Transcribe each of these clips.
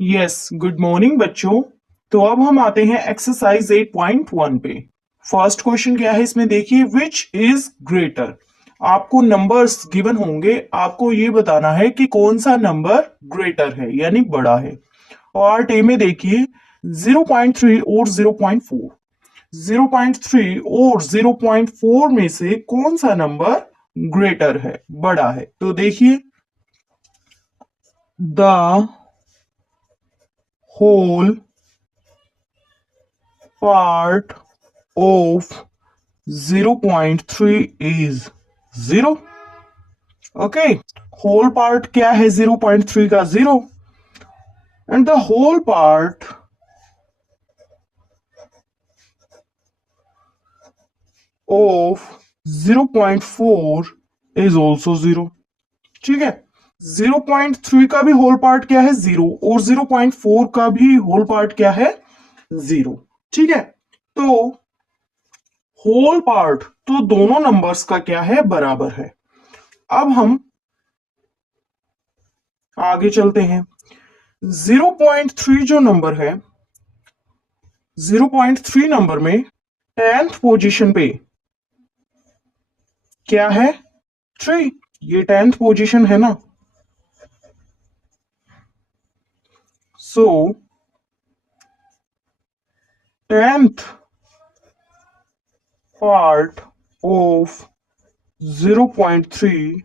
Yes, good morning बच्चों। तो अब हम आते हैं एक्सरसाइज 8.1 पे। फर्स्ट क्वेश्चन क्या है इसमें देखिए, विच इज ग्रेटर। आपको नंबर्स गिवन होंगे, आपको ये बताना है कि कौन सा नंबर ग्रेटर है यानी बड़ा है। पार्ट ए में देखिए 0.3 और 0.4। 0.3 और 0.4 में से कौन सा नंबर ग्रेटर है, बड़ा है। तो देखिए, the whole part of 0.3 is 0। Okay, whole part क्या है 0.3 का? 0। And the whole part of 0.4 is also 0। ठीक है, 0.3 का भी होल पार्ट क्या है? 0। और 0.4 का भी होल पार्ट क्या है? 0। ठीक है, तो होल पार्ट तो दोनों नंबर्स का क्या है? बराबर है। अब हम आगे चलते हैं। 0.3 जो नंबर है, 0.3 नंबर में 10th पोजीशन पे क्या है? 3। ये 10th पोजीशन है ना, सो 10th part of 0.3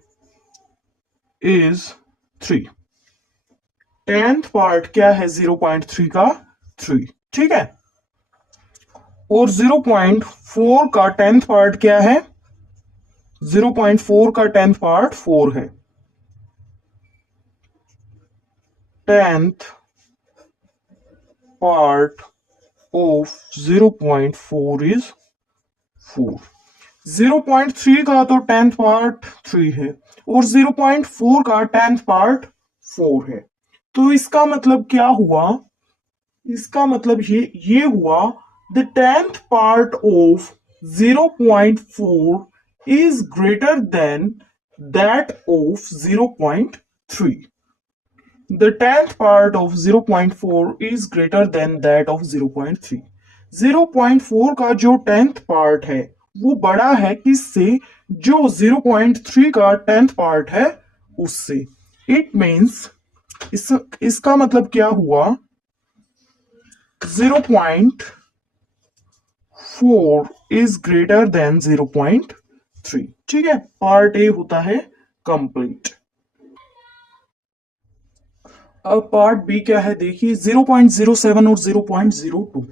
is 3। 10th part क्या है 0.3 का? 3। ठीक है, और 0.4 का 10th पार्ट क्या है? 0.4 का 10th पार्ट 4 है। 10th part of 0.4 is 4। 0.3 का तो 10th पार्ट 3 है और 0.4 का 10th पार्ट 4 है। तो इसका मतलब क्या हुआ? इसका मतलब ये हुआ, the 10th part of 0.4 is greater than that of 0.3। The 10th part of 0.4 is greater than that of 0.3। 0.4 का जो 10th पार्ट है वो बड़ा है किससे? जो 0.3 का 10th पार्ट है उससे। इट मीन्स इसका मतलब क्या हुआ? 0.4 इज ग्रेटर देन 0.3। ठीक है, पार्ट ए होता है कंप्लीट। अब पार्ट बी क्या है देखिए, 0.07 और 0.02।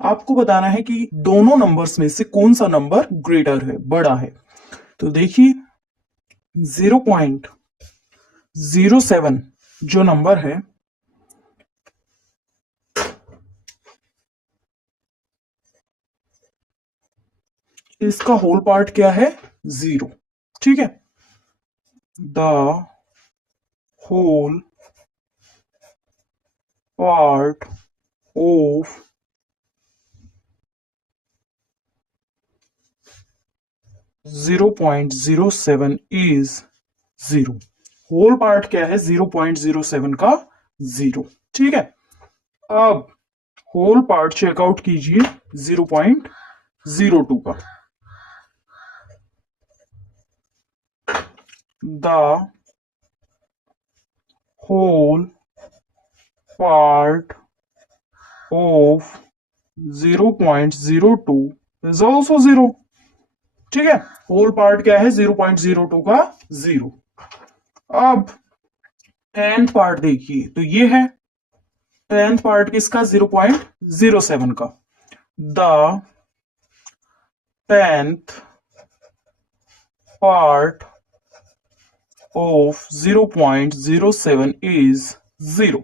आपको बताना है कि दोनों नंबर्स में से कौन सा नंबर ग्रेटर है, बड़ा है। तो देखिए 0.07 जो नंबर है, इसका होल पार्ट क्या है? 0। ठीक है, the whole part of 0.07 is 0। Whole part क्या है 0.07 का? 0। ठीक है, अब होल पार्ट चेकआउट कीजिए 0.02 का। The whole part of 0.02 is also 0। ठीक है, होल पार्ट क्या है 0.02 का? 0। अब 10th पार्ट देखिए, तो ये है 10th पार्ट किसका? 0.07 का। The 10th part of 0.07 is 0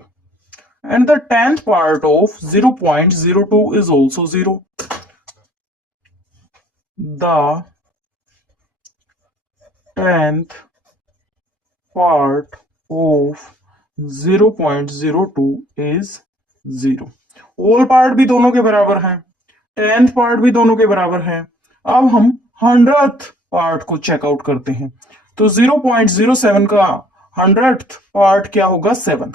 and the 10th part of 0.02 is also 0। The 10th part of 0.02 is 0। Whole part भी दोनों के बराबर है, 10th पार्ट भी दोनों के बराबर है। अब हम 100th पार्ट को चेकआउट करते हैं। तो 0.07 का 100th पार्ट क्या होगा? 7।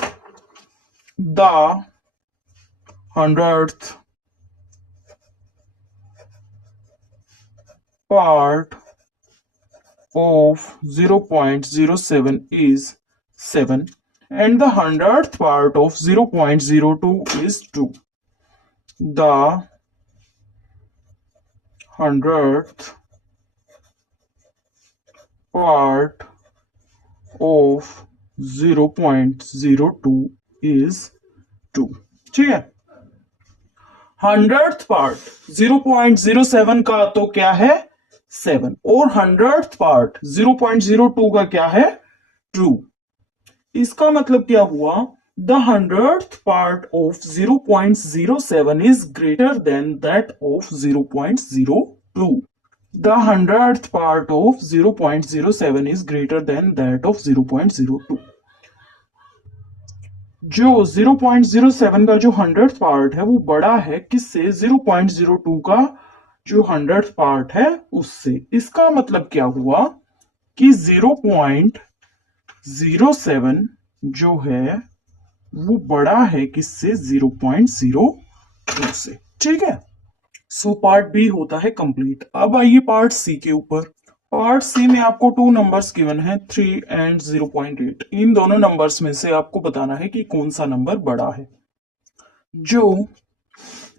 the 100th part of 0.07 is 7 and the 100th part of 0.02 is 2. The 100th part of 0.02 is 2. ठीक है, 100th पार्ट 0.07 का तो क्या है 7 और 100th पार्ट 0.02 का क्या है 2. इसका मतलब क्या हुआ, the 100th part of 0.07 is greater than that of 0.02. The 100th part of 0.07 is greater than that of 0.02. जो 0.07 का जो 100th पार्ट है वो बड़ा है किससे, 0.02 का जो 100th पार्ट है उससे. इसका मतलब क्या हुआ कि 0.07 जो है वो बड़ा है किससे, 0.02 से. ठीक है, सो पार्ट बी होता है कंप्लीट. अब आइए पार्ट सी के ऊपर. पार्ट सी में आपको 2 नंबर्स गिवन है 3 एंड 0.8. इन दोनों नंबर्स में से आपको बताना है कि कौन सा नंबर बड़ा है. जो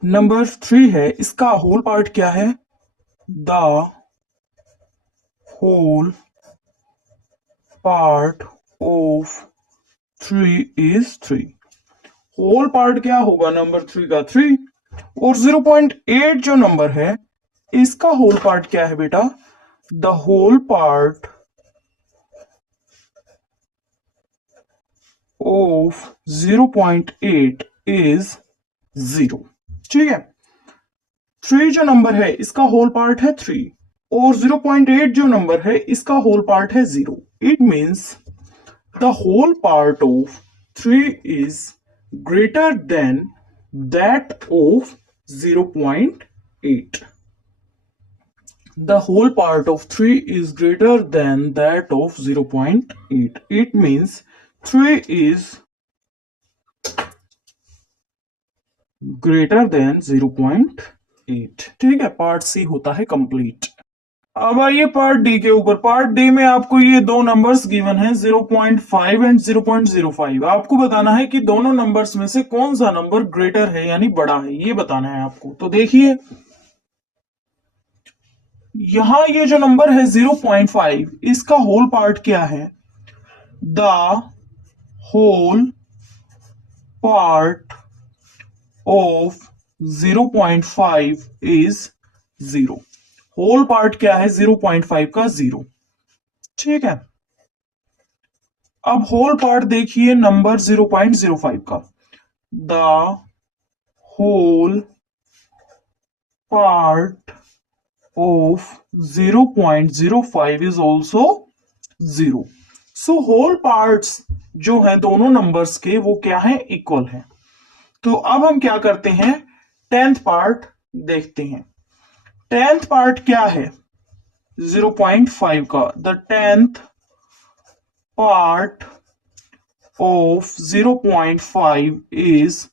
नंबर 3 है इसका होल पार्ट क्या है, the whole part of 3 is 3. Whole part क्या होगा नंबर 3 का 3 और 0.8 जो नंबर है इसका होल पार्ट क्या है बेटा, the whole part of 0.8 is 0. ठीक है, 3 जो नंबर है इसका होल पार्ट है 3 और 0.8 जो नंबर है इसका होल पार्ट है 0. It means the whole part of 3 is greater than that of 0.8. The whole part of 3 is greater than that of 0.8. It means 3 is greater than 0.8. ठीक है, पार्ट सी होता है कंप्लीट. अब आइए पार्ट डी के ऊपर. Part D में आपको ये दो नंबर्स गिवन है 0.5 एंड 0.05. आपको बताना है कि दोनों नंबर्स में से कौन सा नंबर ग्रेटर है यानी बड़ा है, ये बताना है आपको. तो देखिए यहां ये जो नंबर है 0.5 इसका होल पार्ट क्या है, the whole part of 0.5 is 0. Whole part क्या है 0.5 का 0. ठीक है, अब होल पार्ट देखिए नंबर 0.05 का, the whole part of 0.05 is also 0. So whole parts जो है दोनों नंबर्स के वो क्या है, इक्वल है. तो अब हम क्या करते हैं, 10th पार्ट देखते हैं. 10th पार्ट क्या है 0.5 का, the 10th part of 0.5 is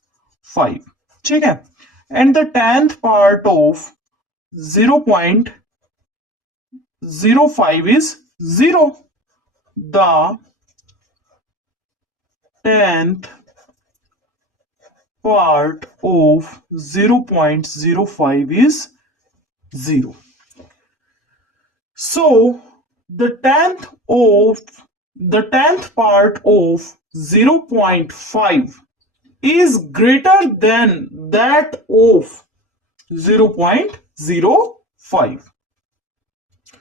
5. ठीक है, and the 10th part of 0.05 is 0. The 10th part of 0.05 is 0. So the 10th part of 0.5 is greater than that of 0.05.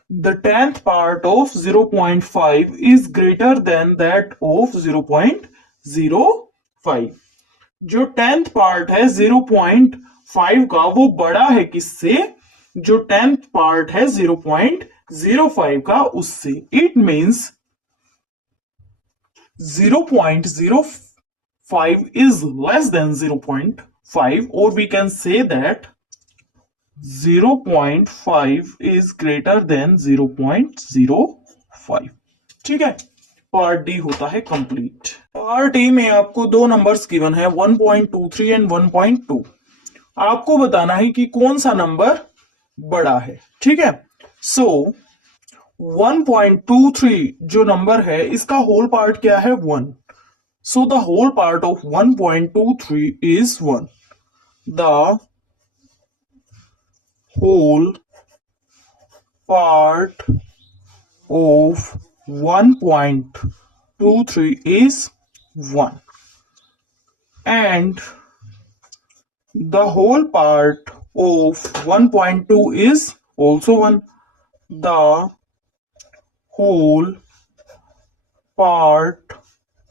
The 10th part of 0.5 is greater than that of 0.05. जो 10th part है 0.5 का वो बड़ा है किससे, जो 10th part है 0.05 का उससे. It means 0.05 is less than 0.5 or we can say that 0.5 is greater than 0.05. ठीक है, पार्ट डी होता है कंप्लीट। पार्ट ए में आपको दो नंबर्स गिवन है 1.23 एंड 1.2। आपको बताना है कि कौन सा नंबर बड़ा है। ठीक है, सो 1.23 जो नंबर है इसका होल पार्ट क्या है 1। So the whole part of 1.23 is 1। The whole part of 1.23 is 1 and the whole part of 1.2 is also 1. The whole part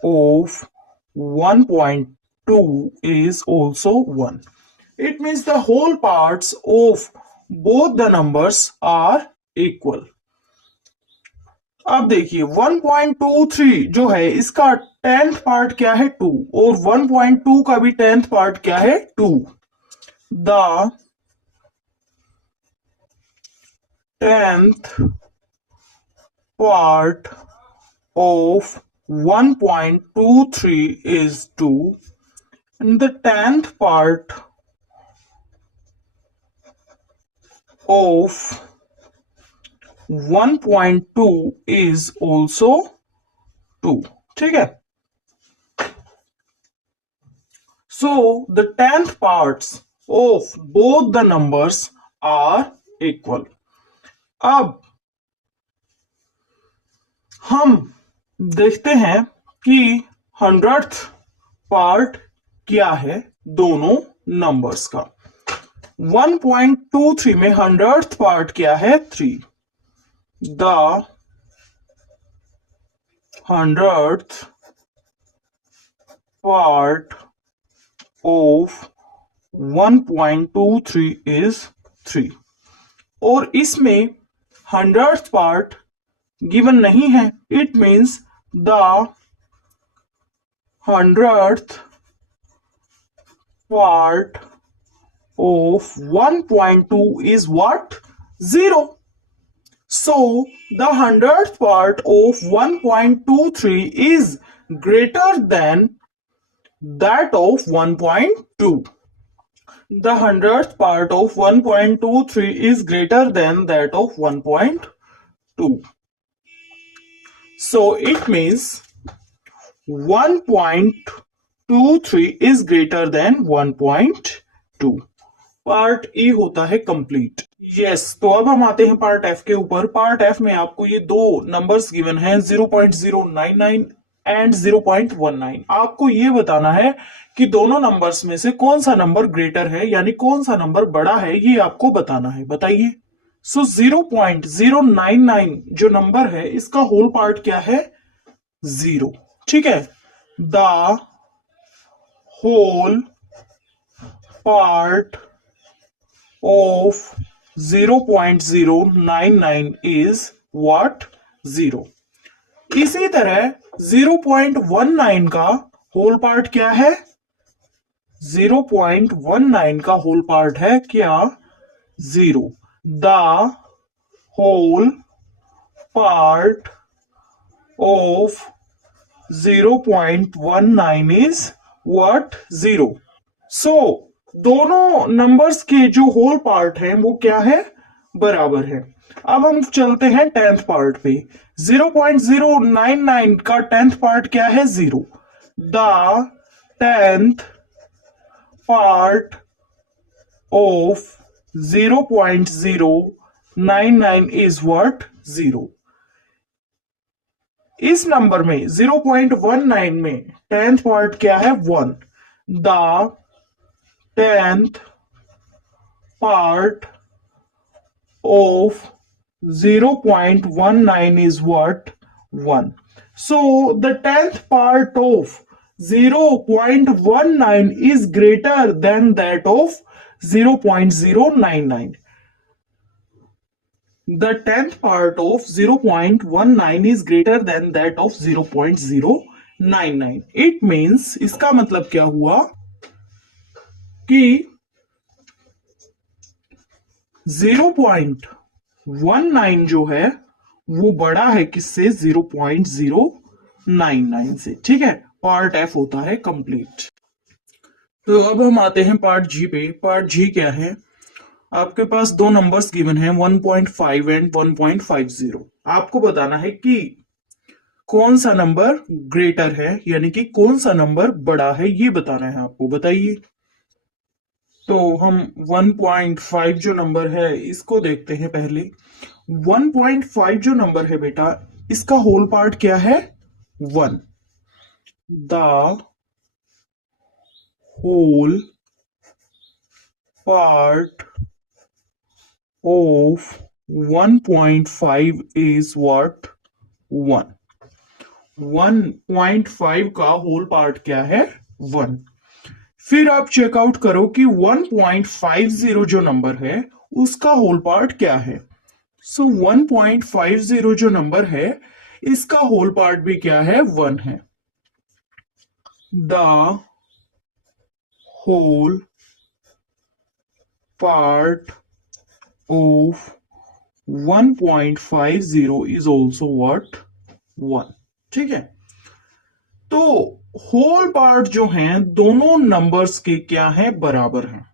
of 1.2 is also 1. It means the whole parts of both the numbers are equal. अब देखिए 1.23 जो है इसका 10th part क्या है 2 और 1.2 का भी 10th पार्ट क्या है 2। The 10th part of 1.23 is 2 and the 10th part of 1.2 is also 2। ठीक है, so the 10th parts of both the numbers are equal। अब हम देखते हैं कि 100th पार्ट क्या है दोनों नंबर्स का। 1.23 में 100th पार्ट क्या है 3। The 100th part of 1.23 is 3 और इसमें 100th पार्ट गिवन नहीं है। It means the 100th part of 1.2 is what? 0. So the 100th part of 1.23 is greater than that of 1.2. The 100th part of 1.23 is greater than that of 1.2. So it means 1.23 is greater than 1.2। Part A होता है complete. Yes, तो अब हम आते हैं part F के ऊपर। Part F में आपको ये दो नंबर्स गिवन हैं 0.099 एंड 0.19। आपको ये बताना है कि दोनों नंबर्स में से कौन सा नंबर ग्रेटर है, यानी कौन सा नंबर बड़ा है, ये आपको बताना है। बताइए। सो 0.099 जो नंबर है इसका होल पार्ट क्या है 0। ठीक है, the whole part of 0.099 is what? 0। इसी तरह 0.19 का होल पार्ट क्या है 0.19 का होल पार्ट है क्या 0। The whole part of 0.19 is what? 0। So दोनों नंबर्स के जो होल पार्ट है वो क्या है बराबर है। अब हम चलते हैं 10th पार्ट पे। 0.099 का 10th पार्ट क्या है 0। The 10th part of 0.099 is what 0। इस नंबर में 0.19 में 10th पार्ट क्या है 1। The 10th part of 0.19 is what? 1. So the 10th part of 0.19 is greater than that of 0.099. The 10th part of 0.19 is greater than that of 0.099. It means इसका मतलब क्या हुआ कि 0.19 जो है वो बड़ा है किससे 0.099 99 से। ठीक है, पार्ट एफ होता है कंप्लीट। तो अब हम आते हैं पार्ट जी पे। पार्ट जी क्या है? आपके पास दो नंबर्स गिवन है 1.5 एंड 1.50। आपको बताना है कि कौन सा नंबर ग्रेटर है, यानी कि कौन सा नंबर बड़ा है, ये बताना है आपको। बताइए। तो हम 1.5 जो नंबर है इसको देखते हैं पहले। 1.5 जो नंबर है बेटा, इसका होल पार्ट क्या है? 1। The whole part of 1.5 is what? 1। 1.5 का होल पार्ट क्या है? 1। फिर आप चेकआउट करो कि 1.50 जो नंबर है उसका होल पार्ट क्या है। सो 1.50 जो नंबर है इसका होल पार्ट भी क्या है? 1 है। The whole part of 1.50 is also what? 1। ठीक है, तो होल पार्ट जो हैं दोनों नंबर्स के क्या है? बराबर हैं।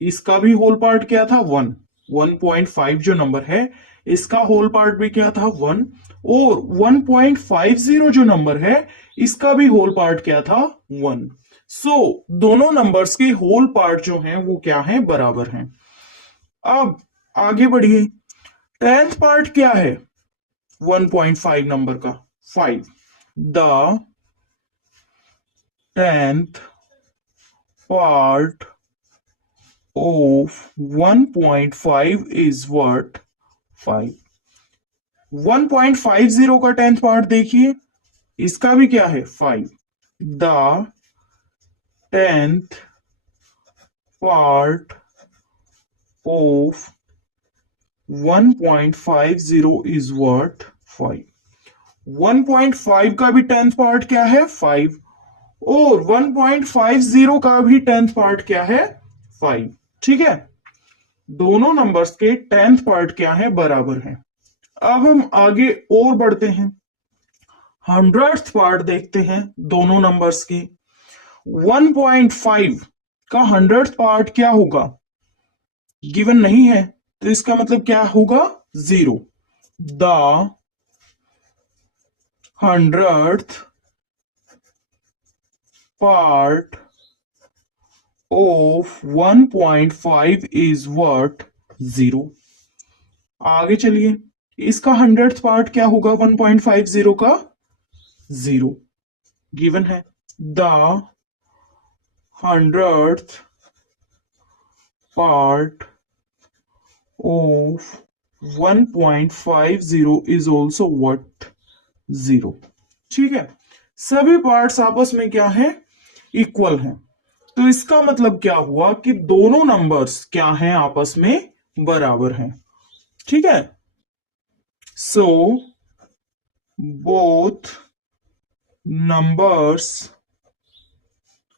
इसका भी होल पार्ट क्या था? 1। 1.5 जो नंबर है इसका होल पार्ट भी क्या था? 1। और 1.50 जो नंबर है इसका भी होल पार्ट क्या था? 1। सो दोनों नंबर्स के होल पार्ट जो हैं वो क्या है? बराबर हैं। अब आगे बढ़िए। 10th पार्ट क्या है 1.5 नंबर का? 5। The 10th part of 1.5 is what? 5। 1.50 का 10th पार्ट देखिए, इसका भी क्या है? 5। The 10th part of 1.50 is what? 5। 1.5 का भी 10th पार्ट क्या है? 5। और 1.50 का भी 10th पार्ट क्या है? 5। ठीक है, दोनों नंबर्स के 10th पार्ट क्या है? बराबर है। अब हम आगे और बढ़ते हैं। 100th पार्ट देखते हैं दोनों नंबर्स के। 1.5 का 100th पार्ट क्या होगा? गिवन नहीं है, तो इसका मतलब क्या होगा? 0। The 100th part of 1.5 is what? 0। आगे चलिए, इसका 100th पार्ट क्या होगा 1.50 का? 0 गिवन है। The 100th part of 1.50 is also what? 0। ठीक है, सभी पार्ट्स आपस में क्या है? इक्वल हैं। तो इसका मतलब क्या हुआ कि दोनों नंबर्स क्या हैं? आपस में बराबर हैं। ठीक है, so both numbers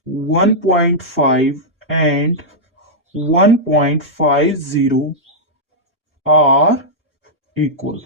1.5 and 1.50 are equal.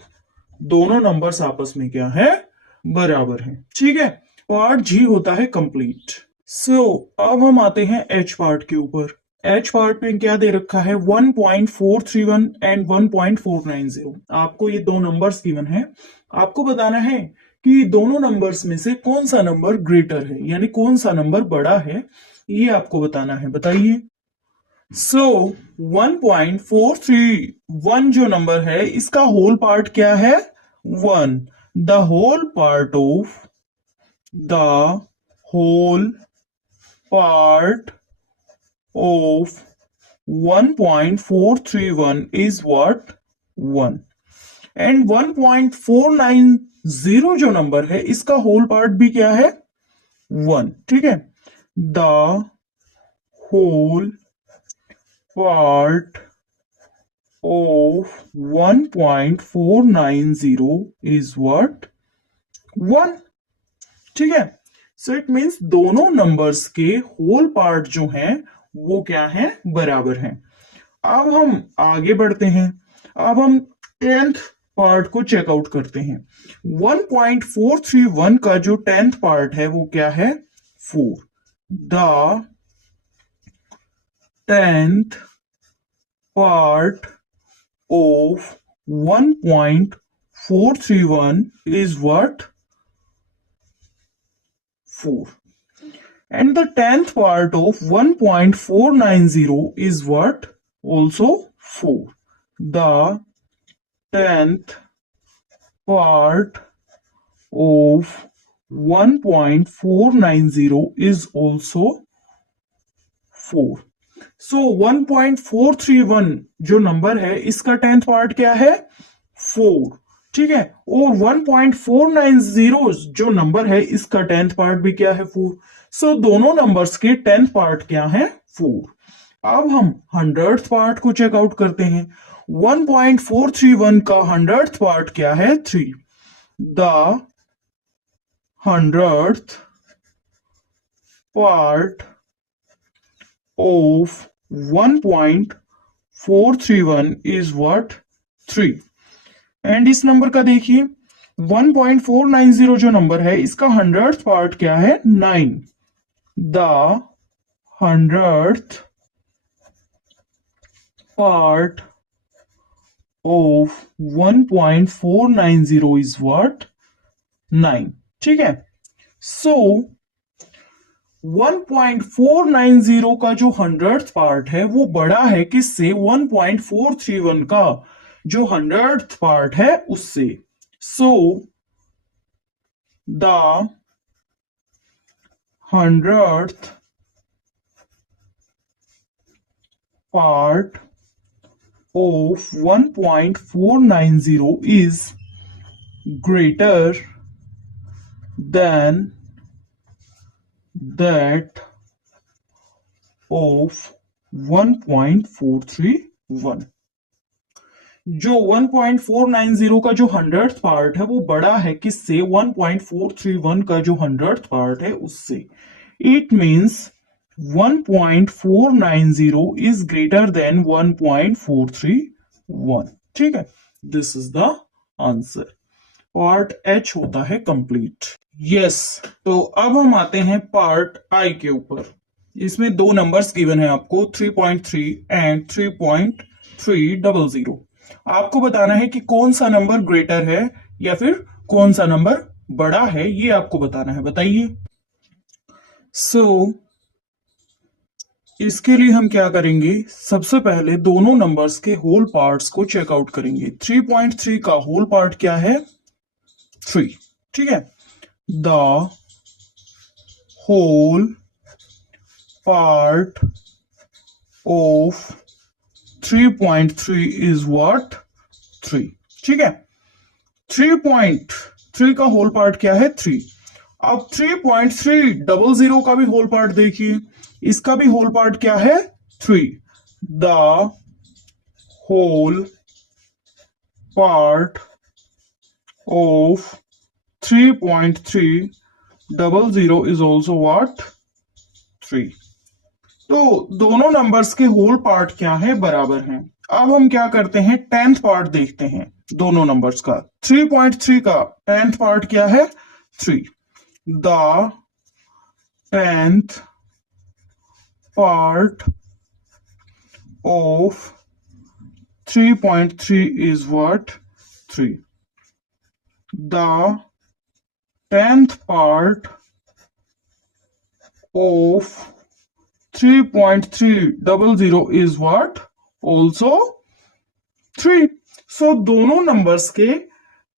दोनों नंबर्स आपस में क्या है? बराबर हैं। ठीक है, पार्ट जी होता है कंप्लीट। सो अब हम आते हैं एच पार्ट के ऊपर। एच पार्ट में क्या दे रखा है? 1.431 एंड 1.490। आपको ये दो नंबर्स गिवन है। आपको बताना है कि दोनों नंबर्स में से कौन सा नंबर ग्रेटर है, यानी कौन सा नंबर बड़ा है, ये आपको बताना है। बताइए। सो 1.431 जो नंबर है इसका होल पार्ट क्या है? 1। The whole part of the whole part of 1.431 is what? 1। And 1.490 जो नंबर है इसका होल पार्ट भी क्या है? 1। ठीक है, the whole part of 1.490 is what? 1। ठीक है, सो इट मीन्स दोनों नंबर्स के होल पार्ट जो हैं वो क्या है? बराबर हैं। अब हम आगे बढ़ते हैं। अब हम 10th पार्ट को चेकआउट करते हैं। 1.431 का जो 10th पार्ट है वो क्या है? 4। The 10th part of 1.431 is what? 4. And the 10th part of 1.490 is what? Also 4. The 10th part of 1.490 is also 4. So 1.431 जो नंबर है इसका 10th पार्ट क्या है? 4। ठीक है, और 1.490 जो नंबर है इसका 10th पार्ट भी क्या है? 4। सो दोनों नंबर्स के 10th पार्ट क्या है? 4। अब हम 100th पार्ट को चेकआउट करते हैं। 1.431 का 100th पार्ट क्या है? 3। The 100th part of 1.431 is what? 3। And इस नंबर का देखिए 1.490 जो नंबर है इसका 100th पार्ट क्या है? 9। The 100th part of 1.490 is what? 9। ठीक है, सो 1.490 का जो 100th पार्ट है वो बड़ा है किससे? 1.431 का जो 100th पार्ट है उससे। So the 100th part of 1.490 is greater than that of 1.431। जो 1.490 का जो 100th पार्ट है वो बड़ा है किससे? 1.431 का जो 100th पार्ट है उससे। It means 1.490 is greater then 1.431। ठीक है, this is the answer. Part H होता है कंप्लीट। यस, तो अब हम आते हैं पार्ट आई के ऊपर। इसमें दो नंबर्स गिवन है आपको, 3.3 एंड 3.300। आपको बताना है कि कौन सा नंबर ग्रेटर है या फिर कौन सा नंबर बड़ा है, ये आपको बताना है। बताइए। सो इसके लिए हम क्या करेंगे? सबसे पहले दोनों नंबर्स के होल पार्ट्स को चेकआउट करेंगे। 3.3 का होल पार्ट क्या है? 3। ठीक है, the whole part of 3.3 is what? 3। ठीक है, 3.3 का होल पार्ट क्या है? 3। अब 3.300 का भी होल पार्ट देखिए, इसका भी होल पार्ट क्या है? 3। The whole part of 3.300 is also what? 3। तो दोनों नंबर्स के होल पार्ट क्या है? बराबर हैं। अब हम क्या करते हैं? 10th पार्ट देखते हैं दोनों नंबर्स का। 3.3 का 10th पार्ट क्या है? 3। The 10th part of 3.3 is what? 3. The 10th part of 3.300 is what? Also 3. So दोनों नंबर्स के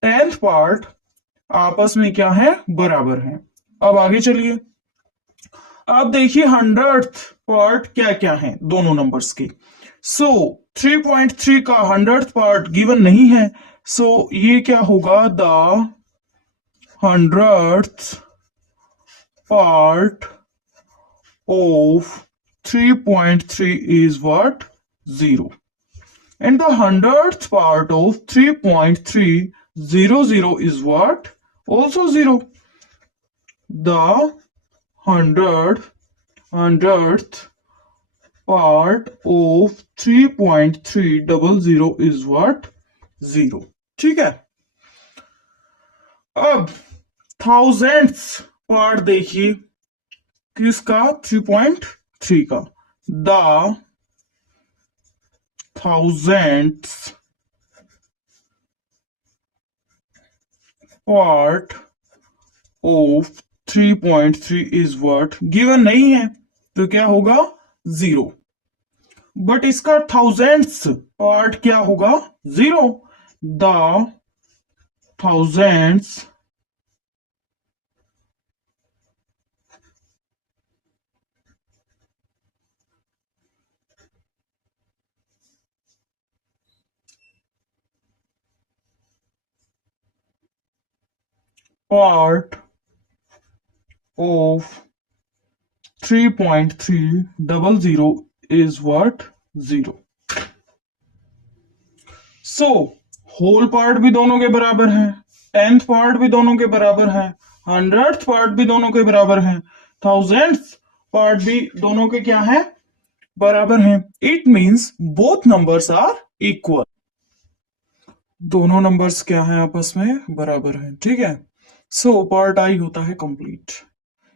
10th पार्ट आपस में क्या है? बराबर हैं। अब आगे चलिए। अब देखिए 100th पार्ट क्या क्या है दोनों नंबर्स के। सो 3.3 का 100th पार्ट गिवन नहीं है, सो ये क्या होगा? The 100th part of 3.3 is what? 0. And the 100th part of 3.300 is what? Also 0. The 100th part of 3.300 is what? 0. ठीक है। अब थाउजेंड्स पार्ट देखिए किसका, 3.3 का। The thousands part of 3.3 is what, given नहीं है तो क्या होगा, 0। बट इसका थाउजेंड्स पार्ट क्या होगा, 0। The thousands part of 3.300 is what, 0। So whole part भी दोनों के बराबर है, 10th पार्ट भी दोनों के बराबर है, 100th पार्ट भी दोनों के बराबर है, 1000th पार्ट भी दोनों के क्या है, बराबर है। It means both numbers are equal, दोनों नंबर्स क्या है, आपस में बराबर है। ठीक है, सो पार्ट आई होता है कंप्लीट।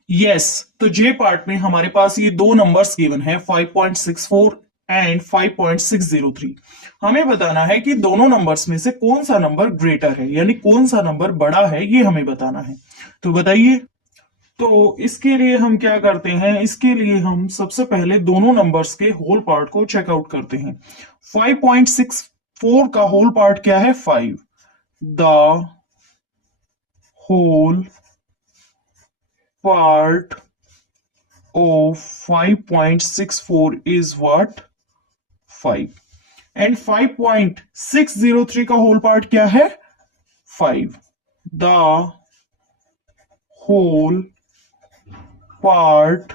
यस, तो जे पार्ट में हमारे पास ये दो नंबर्स गिवन है 5.64 एंड 5.603। हमें बताना है कि दोनों नंबर्स में से कौन सा नंबर ग्रेटर है, यानी कौन सा नंबर बड़ा है, ये हमें बताना है। तो बताइए। तो इसके लिए हम क्या करते हैं, इसके लिए हम सबसे पहले दोनों नंबर्स के होल पार्ट को चेकआउट करते हैं। 5.64 का होल पार्ट क्या है, 5। The whole part of 5.64 is what, 5। And 5.603 का होल पार्ट क्या है, 5। The whole part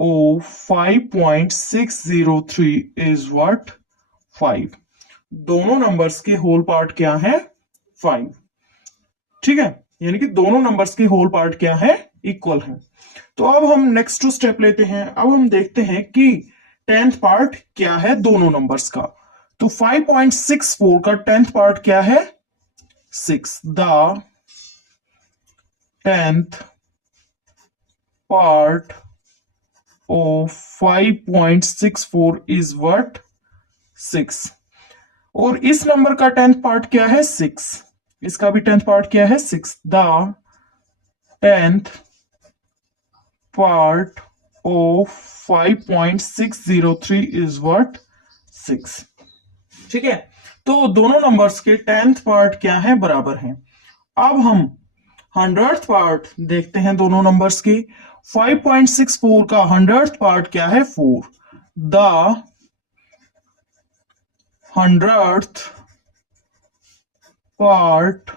of 5.603 is what, 5। दोनों नंबर्स के होल पार्ट क्या है, 5। ठीक है, यानी कि दोनों नंबर्स के होल पार्ट क्या है, इक्वल है। तो अब हम नेक्स्ट स्टेप लेते हैं। अब हम देखते हैं कि 10th पार्ट क्या है दोनों नंबर्स का। तो 5.64 का 10th पार्ट क्या है, 6। The 10th part of 5.64 is what, 6। और इस नंबर का 10th पार्ट क्या है, 6। इसका भी 10th पार्ट क्या है, 6। The 10th part of 5.603 is what, 6। ठीक है, तो दोनों नंबर्स के 10th पार्ट क्या है, बराबर हैं। अब हम 100th पार्ट देखते हैं दोनों नंबर्स के। 5.64 का 100th पार्ट क्या है, 4। The 100th part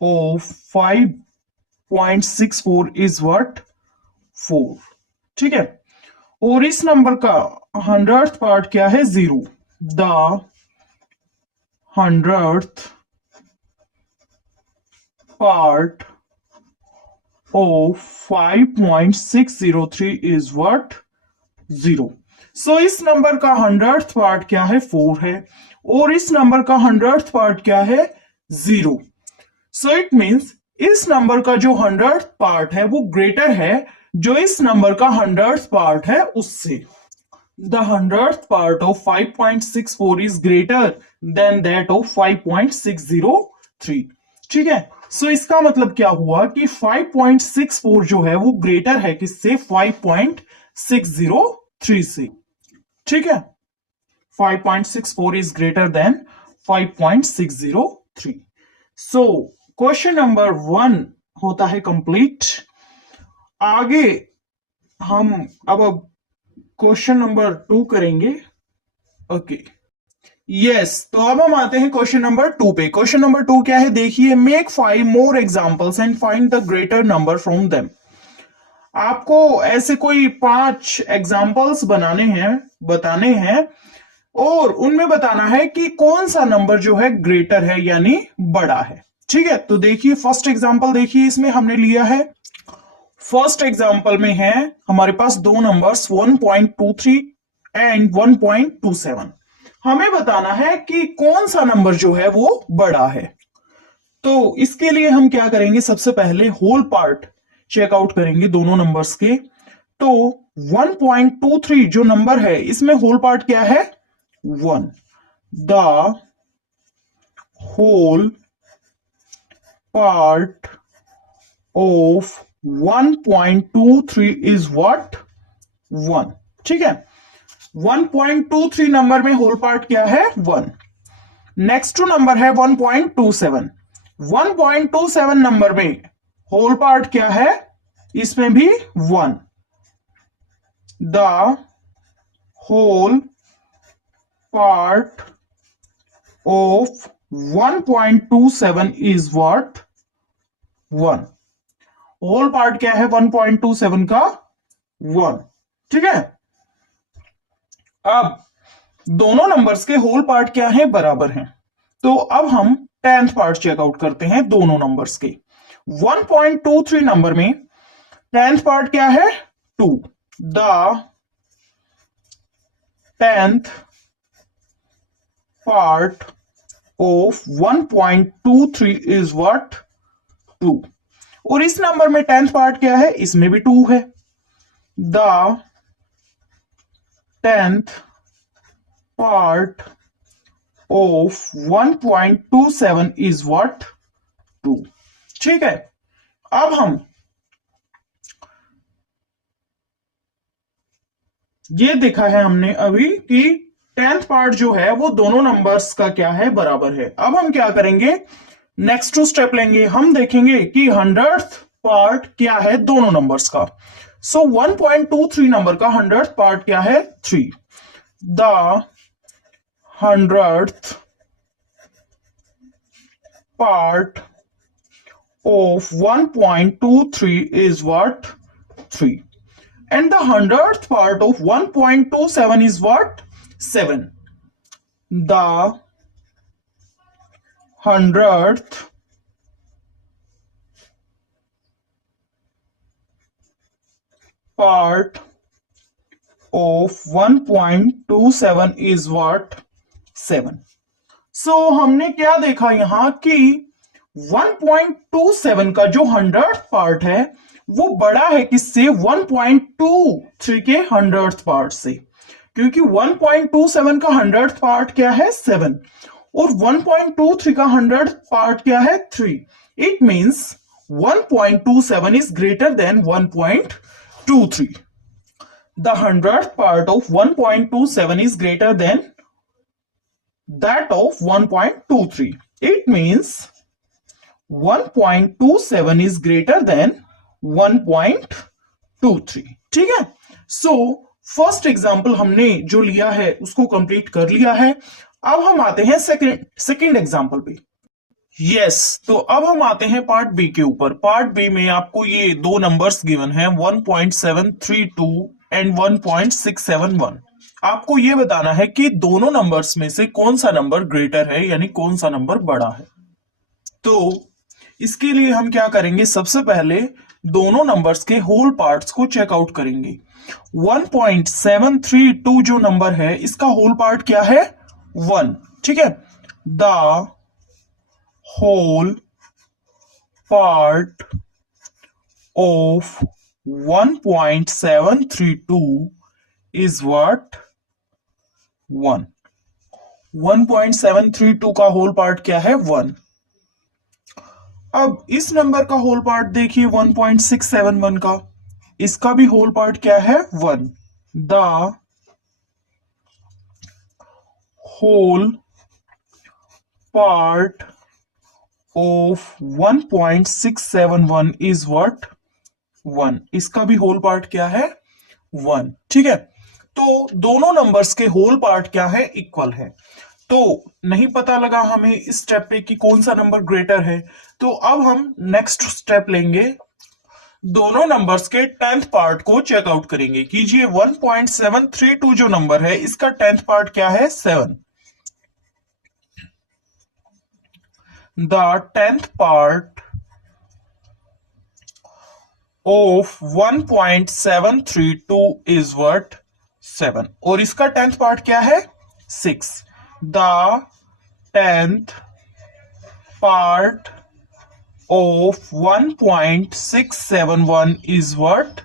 of 5.64 is what, 4। ठीक है, और इस नंबर का 100th पार्ट क्या है, 0। The 100th part of 5.603 is what, 0। सो इस नंबर का 100th पार्ट क्या है, 4 है, और इस नंबर का 100th पार्ट क्या है, 0। सो इट मींस इस नंबर का जो 100th पार्ट है वो ग्रेटर है जो इस नंबर का 100th पार्ट है उससे। The 100th part of 5.64 is greater than that of 5.603। ठीक है, सो इसका मतलब क्या हुआ कि 5.64 जो है वो ग्रेटर है किससे, 5.603 से। ठीक है, 5.64 is greater than 5.603। So question number 1 होता है कंप्लीट। आगे हम अब क्वेश्चन नंबर 2 करेंगे। ओके, यस, तो अब हम आते हैं क्वेश्चन नंबर 2 पे। क्वेश्चन नंबर 2 क्या है, देखिए, make 5 more examples and find the greater number from them. आपको ऐसे कोई 5 एग्जांपल्स बनाने हैं, बताने हैं, और उनमें बताना है कि कौन सा नंबर जो है ग्रेटर है यानी बड़ा है। ठीक है, तो देखिए फर्स्ट एग्जांपल देखिए, इसमें हमने लिया है, फर्स्ट एग्जांपल में है हमारे पास दो नंबर्स 1.23 एंड 1.27। हमें बताना है कि कौन सा नंबर जो है वो बड़ा है। तो इसके लिए हम क्या करेंगे, सबसे पहले होल पार्ट चेकआउट करेंगे दोनों नंबर्स के। तो 1.23 जो नंबर है इसमें होल पार्ट क्या है, 1। The whole part of 1.23 is what, 1। ठीक है, 1.23 नंबर में होल पार्ट क्या है, 1। नेक्स्ट टू नंबर है 1.27। 1.27 नंबर में होल पार्ट क्या है, इसमें भी 1। The whole part of 1.27 is what, 1। Whole part क्या है 1.27 का, 1। ठीक है, अब दोनों नंबर्स के होल पार्ट क्या है, बराबर हैं। तो अब हम 10th पार्ट चेकआउट करते हैं दोनों नंबर्स के। 1.23 नंबर में 10th पार्ट क्या है, 2। The 10th part of 1.23 is what, 2। और इस नंबर में 10th पार्ट क्या है, इसमें भी 2 है। The 10th part of 1.27 is what, 2। ठीक है, अब हम ये देखा है हमने अभी कि 10th पार्ट जो है वो दोनों नंबर्स का क्या है, बराबर है। अब हम क्या करेंगे, नेक्स्ट टू स्टेप लेंगे। हम देखेंगे कि 100th पार्ट क्या है दोनों नंबर्स का। सो 1.23 नंबर का 100th पार्ट क्या है, 3। The 100th part of 1.23 is what, 3। and the 100th part of 1.27 is what, 7। the 100th part of 1.27 is what, 7। सो हमने क्या देखा यहां कि 1.27 का जो 100th पार्ट है वो बड़ा है किससे, 1.23 के 100th पार्ट से। क्योंकि 1.27 का 100th पार्ट क्या है, 7। और 1.23 का 100th पार्ट क्या है, 3। It means 1.27 is greater then 1.23। The 100th part of 1.27 is greater than that of 1.23. It means 1.27 is greater than 1.23। ठीक है, सो फर्स्ट एग्जांपल हमने जो लिया है उसको कंप्लीट कर लिया है। अब हम आते हैं सेकंड एग्जांपल पे। यस, तो अब हम आते हैं पार्ट बी के ऊपर। पार्ट बी में आपको ये दो नंबर्स गिवन है 1.732 एंड 1.671। आपको ये बताना है कि दोनों नंबर्स में से कौन सा नंबर ग्रेटर है, यानी कौन सा नंबर बड़ा है। तो इसके लिए हम क्या करेंगे, सबसे पहले दोनों नंबर्स के होल पार्ट्स को चेकआउट करेंगे। 1.732 जो नंबर है इसका होल पार्ट क्या है, 1। ठीक है, the whole part of 1.732 is what, 1। 1.732 का होल पार्ट क्या है, 1। अब इस नंबर का होल पार्ट देखिए 1.671 का, इसका भी होल पार्ट क्या है, 1। The whole part of 1.671 is what, 1। इसका भी होल पार्ट क्या है, 1। ठीक है, तो दोनों नंबर्स के होल पार्ट क्या है, इक्वल है। तो नहीं पता लगा हमें इस स्टेप पे कि कौन सा नंबर ग्रेटर है। तो अब हम नेक्स्ट स्टेप लेंगे, दोनों नंबर्स के 10th पार्ट को चेकआउट करेंगे। कीजिए 1.732 जो नंबर है इसका 10th पार्ट क्या है, 7। The 10th part of 1.732 is what, 7। और इसका 10th पार्ट क्या है, 6। the 10th part of 1.671 is what?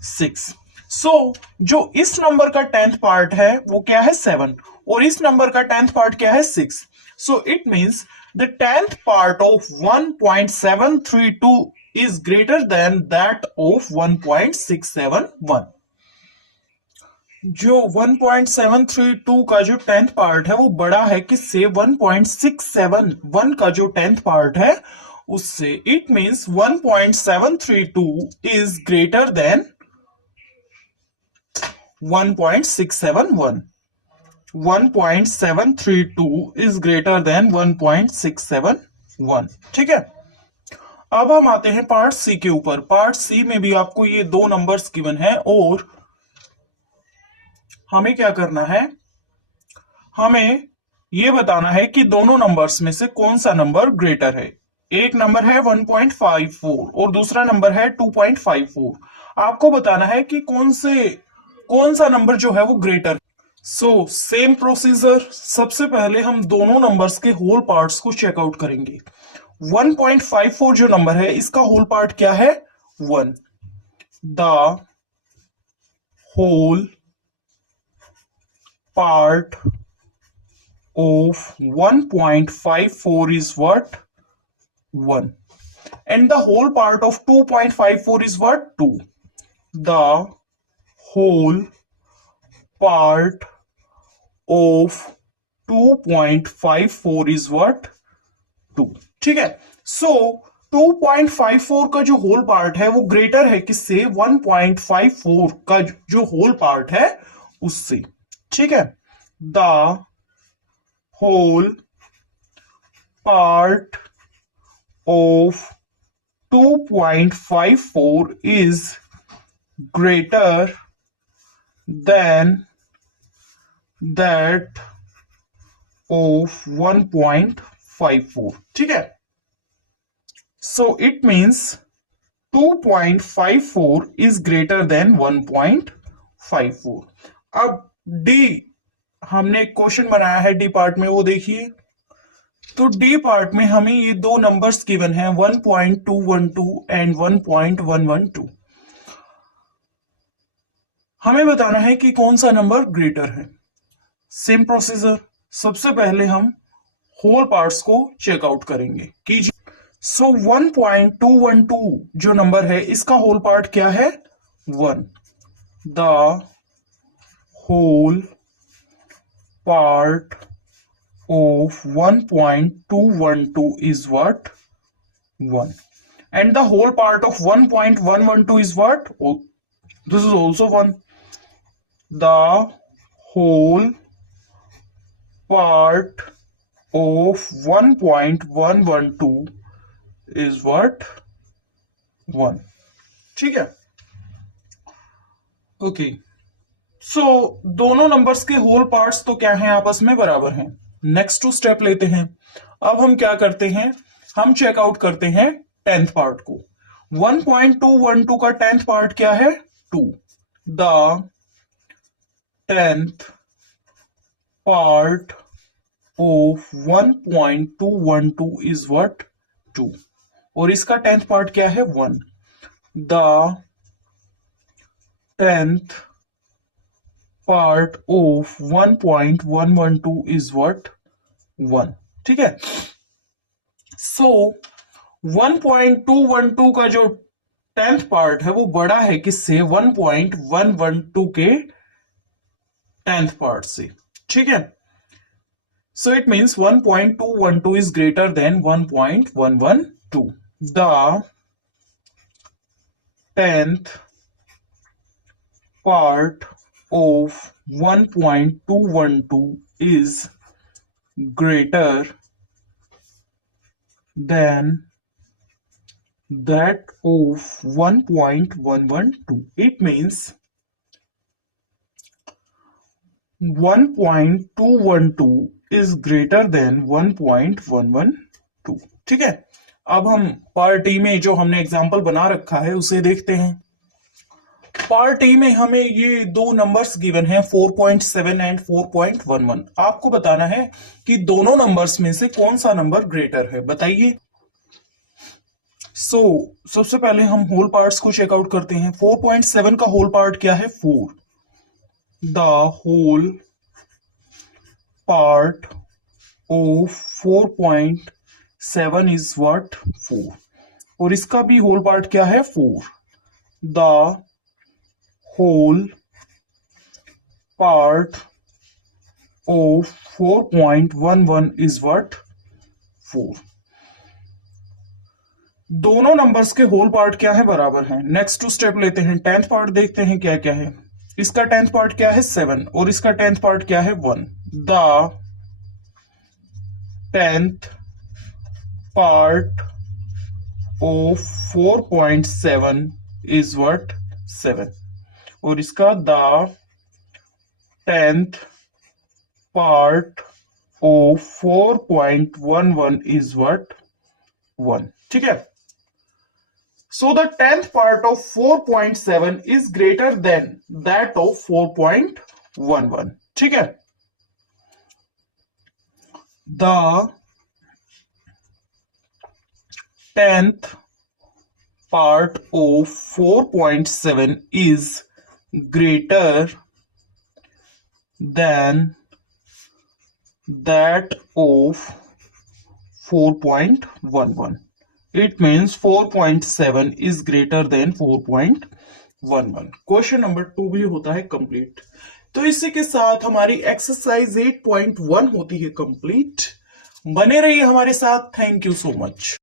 6. So जो इस नंबर का 10th पार्ट है वो क्या है? 7. और इस नंबर का 10th पार्ट क्या है? 6. So it means the 10th part of 1.732 is greater than that of 1.671. जो 1.732 का जो 10th पार्ट है वो बड़ा है किससे? 1.671 का जो 10th पार्ट है उससे. It means 1.732 is greater then 1.671. 1.732 is greater then 1.671. ठीक है. अब हम आते हैं पार्ट सी के ऊपर. पार्ट सी में भी आपको ये दो नंबर्स गिवन है और हमें क्या करना है? हमें ये बताना है कि दोनों नंबर्स में से कौन सा नंबर ग्रेटर है. एक नंबर है 1.54 और दूसरा नंबर है 2.54. आपको बताना है कि कौन सा नंबर जो है वो ग्रेटर. So same procedure. सबसे पहले हम दोनों नंबर्स के होल पार्ट्स को चेकआउट करेंगे. 1.54 जो नंबर है इसका होल पार्ट क्या है? 1. The whole part of 1.54 is what? 1. And the whole part of 2.54 is what? 2. The whole part of 2.54 is what? 2. ठीक है. So 2.54 का जो होल पार्ट है वो ग्रेटर है किससे? 1.54 का जो होल पार्ट है उससे. ठीक है. The whole part of 2.54 is greater than that of 1.54. ठीक है. So it means 2.54 is greater than 1.54. अब डी हमने एक क्वेश्चन बनाया है डी पार्ट में, वो देखिए. तो डी पार्ट में हमें ये दो नंबर्स गिवन हैं 1.212 एंड 1.112. हमें बताना है कि कौन सा नंबर ग्रेटर है. Same procedure. सबसे पहले हम होल पार्ट्स को चेकआउट करेंगे. कीजिए. सो 1.212 जो नंबर है इसका होल पार्ट क्या है? 1. The whole part of 1.212 is what? 1. And the whole part of 1.112 is what? Oh, this is also 1. The whole part of 1.112 is what? 1. ठीक है. ओके. सो दोनों नंबर्स के होल पार्ट्स तो क्या हैं? आपस में बराबर हैं. नेक्स्ट टू स्टेप लेते हैं. अब हम क्या करते हैं? हम चेकआउट करते हैं 10th पार्ट को. 1.212 का 10th पार्ट क्या है? 2. The 10th part of 1.212 is what? 2. और इसका 10th पार्ट क्या है? 1. The 10th part of 1.112 is what? 1. ठीक है. सो 1.212 का जो 10th पार्ट है वो बड़ा है किससे? 1.112 के 10th पार्ट से. ठीक है. So it means 1.212 is greater than 1.112. The 10th part of 1.212 is greater than that of 1.112. It means 1.212 is greater than 1.112. ठीक है. अब हम पार्ट डी में जो हमने एग्जाम्पल बना रखा है उसे देखते हैं. पार्ट ए में हमें ये दो नंबर्स गिवन है 4.7 एंड 4.11। आपको बताना है कि दोनों नंबर्स में से कौन सा नंबर ग्रेटर है, बताइए। सबसे पहले हम होल पार्ट्स को चेकआउट करते हैं। 4.7 का होल पार्ट क्या है? 4। The whole part of 4.7 is what? 4। और इसका भी होल पार्ट क्या है? 4। The whole part of 4.11 is what? 4। दोनों नंबर्स के होल पार्ट क्या है? बराबर हैं। नेक्स्ट टू स्टेप लेते हैं, 10th पार्ट देखते हैं क्या क्या है। इसका 10th पार्ट क्या है? 7। और इसका 10th पार्ट क्या है? 1। The 10th part of 4.7 is what? 7। और इसका the 10th part of 4.11 is what? 1। ठीक है। So the 10th part of 4.7 is greater than that of 4.11. ठीक है। The 10th part of 4.7 is greater than that of 4.11. It means 4.7 is greater than 4.11. Question number 2 भी होता है complete. तो इसी के साथ हमारी एक्सरसाइज 8.1 होती है कंप्लीट। बने रहिए हमारे साथ। Thank you so much.